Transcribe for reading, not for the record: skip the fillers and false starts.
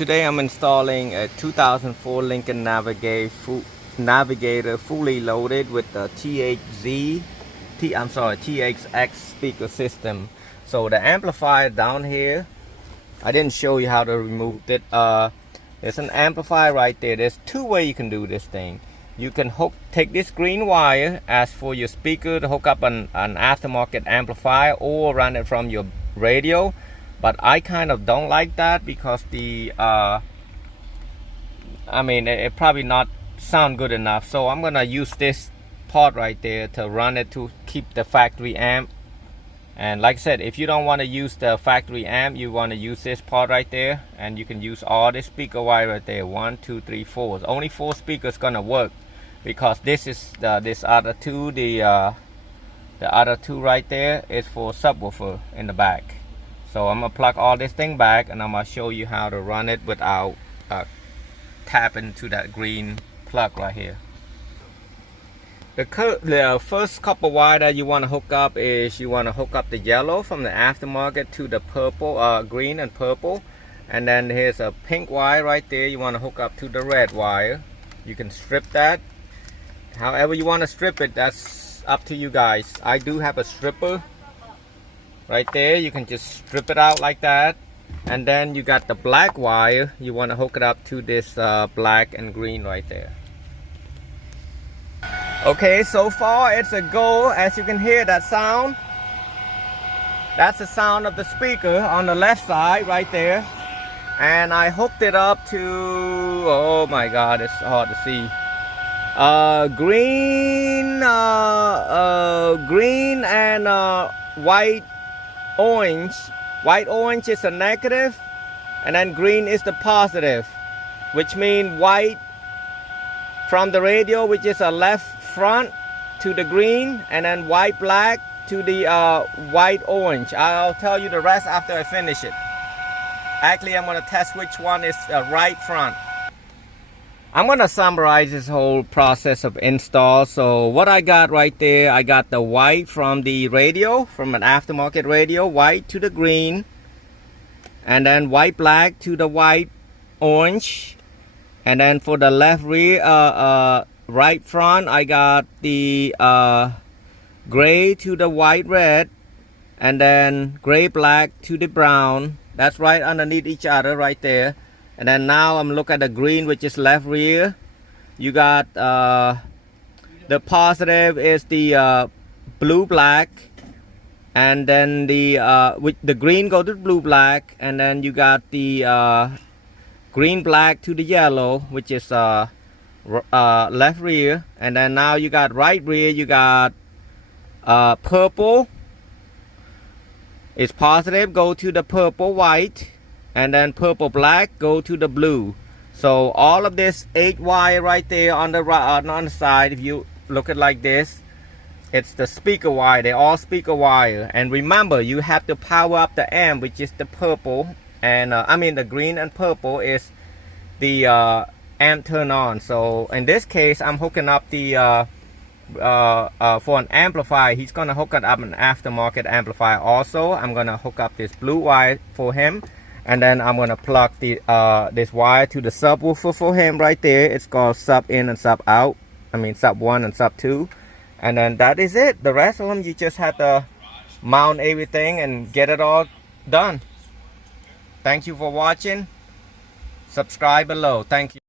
Today I'm installing a 2004 Lincoln Navigator fully loaded with the THX speaker system. So the amplifier down here, I didn't show you how to remove it. There's an amplifier right there. There's two ways you can do this thing. You can take this green wire as for your speaker to hook up an aftermarket amplifier or run it from your radio. But I kind of don't like that because it probably not sound good enough. So I'm gonna use this part right there to run it to keep the factory amp. And like I said, if you don't want to use the factory amp, you want to use this part right there, and you can use all this speaker wire right there. 1, 2, 3, 4. Only 4 speakers gonna work because this is this other two. The other two right there is for subwoofer in the back. So I'm gonna plug all this thing back, and I'm gonna show you how to run it without tapping to that green plug right here. The first couple wire that you want to hook up is you want to hook up the yellow from the aftermarket to the purple, green and purple, and then here's a pink wire right there. You want to hook up to the red wire. You can strip that however you want to strip it. That's up to you guys. I do have a stripper right there. You can just strip it out like that. And then you got the black wire. You want to hook it up to this black and green right there. Okay, so far it's a go. As you can hear that sound, that's the sound of the speaker on the left side right there. And I hooked it up to, oh my god, it's hard to see, green and white orange. White orange is a negative, and then green is the positive, which means white from the radio, which is a left front, to the green, and then white black to the white orange. I'll tell you the rest after I finish it. Actually, I'm gonna test which one is right front. I'm gonna summarize this whole process of install. So what I got right there, I got the white from the radio, from an aftermarket radio, white to the green, and then white black to the white orange. And then for the left rear, right front, I got the gray to the white red, and then gray black to the brown. That's right underneath each other right there. And then now I'm looking at the green, which is left rear. You got the positive is the blue black, and then with the green go to the blue black, and then you got the green black to the yellow, which is left rear. And then now you got right rear, you got purple is positive, go to the purple white, and then purple black go to the blue. So all of this 8 wire right there on the right, on the side, if you look at it like this, it's the speaker wire. They're all speaker wire. And remember, you have to power up the amp, which is the purple, and the green and purple is the amp turn on. So in this case, I'm hooking up the for an amplifier. He's gonna hook it up an aftermarket amplifier also. I'm gonna hook up this blue wire for him, and then I'm gonna plug the this wire to the subwoofer for him right there. It's called sub in and sub out. Sub 1 and sub 2. And then that is it. The rest of them, you just have to mount everything and get it all done. Thank you for watching. Subscribe below. Thank you.